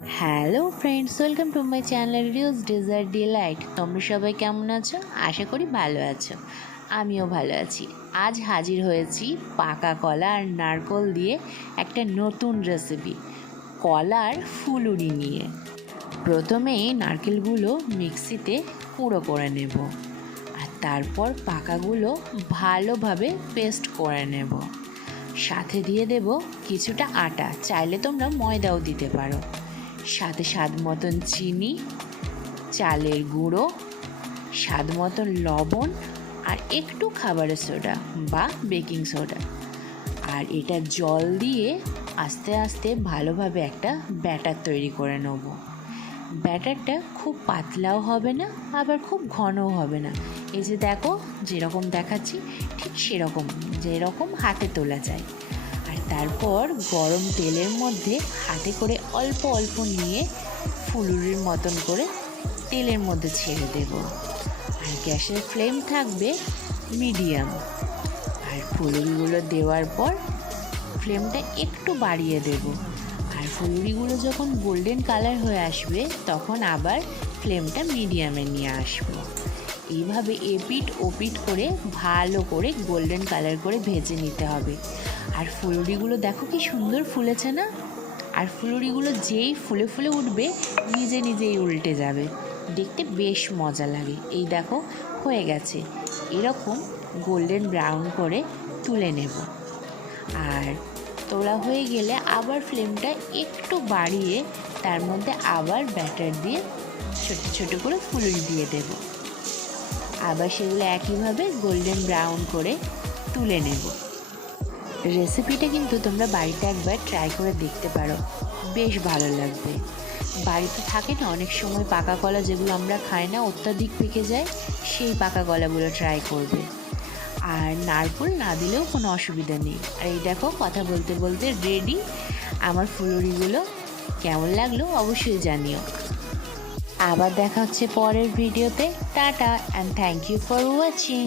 Hello friends welcome to my channel reuse ডিজার delight তোমরা সবাই কেমন আছো? আশা করি ভালো আছো। আমিও ভালো আছি। আজ হাজির হয়েছি পাকা কলা আর নারকল দিয়ে একটা নতুন রেসিপি কলার ফুলুরি নিয়ে। প্রথমেই নারকেলগুলো মিক্সিতে কুড়ো করে নেব। আর তারপর পাকাগুলো ভালোভাবে পেস্ট করে নেব। সাথে দিয়ে দেব কিছুটা আটা। চাইলে তোমরা ময়দাও দিতে পারো। সাথে স্বাদ মতন চিনি, চালের গুঁড়ো, স্বাদ মতন লবণ আর একটু খাবারের সোডা বা বেকিং সোডা। আর এটা জল দিয়ে আস্তে আস্তে ভালোভাবে একটা ব্যাটার তৈরি করে নেব। ব্যাটারটা খুব পাতলাও হবে না, আবার খুব ঘনও হবে না। এই যে দেখো, যেরকম দেখাচ্ছি, ঠিক সেরকম, যেরকম হাতে তোলা যায়। আর তারপর গরম তেলের মধ্যে হাতে করে অল্প অল্প নিয়ে ফুলুরির মতন করে তেলের মধ্যে ছেড়ে দেব। আর গ্যাসের ফ্লেম থাকবে মিডিয়াম। আর ফুলুরিগুলো দেওয়ার পর ফ্লেমটা একটু বাড়িয়ে দেব। আর ফুলুরিগুলো যখন গোল্ডেন কালার হয়ে আসবে, তখন আবার ফ্লেমটা মিডিয়ামে নিয়ে আসব। এইভাবে এপিট ওপিট করে ভালো করে গোল্ডেন কালার করে ভেজে নিতে হবে। আর ফুলুরিগুলো দেখো কি সুন্দর ফুলেছে না? আর ফুলুরিগুলো যেই ফুলে ফুলে উঠবে, নিজে নিজেই উল্টে যাবে। দেখতে বেশ মজা লাগে। এই দেখো, হয়ে গেছে। এরকম গোল্ডেন ব্রাউন করে তুলে নেব। আর তোলা হয়ে গেলে আবার ফ্লেমটা একটু বাড়িয়ে তার মধ্যে আবার ব্যাটার দিয়ে ছোট ছোট করে ফুলুরি দিয়ে দেবো। আবার সেগুলো একইভাবে গোল্ডেন ব্রাউন করে তুলে নেব। রেসিপিটা কিন্তু তোমরা বাড়িতে একবার ট্রাই করে দেখতে পারো। বেশ ভালো লাগবে। বাড়িতে থাকে না, অনেক সময় পাকা কলা যেগুলো আমরা খাই না, অত্যাধিক পেকে যায়, সেই পাকা কলাগুলো ট্রাই করবে। আর নারকুল না দিলেও কোনো অসুবিধা নেই। আর এই দেখো, কথা বলতে বলতে রেডি আমার ফুলুরিগুলো কেমন লাগল অবশ্যই জানিও। আবার দেখা হচ্ছে পরের ভিডিওতে। Tata and thank you for watching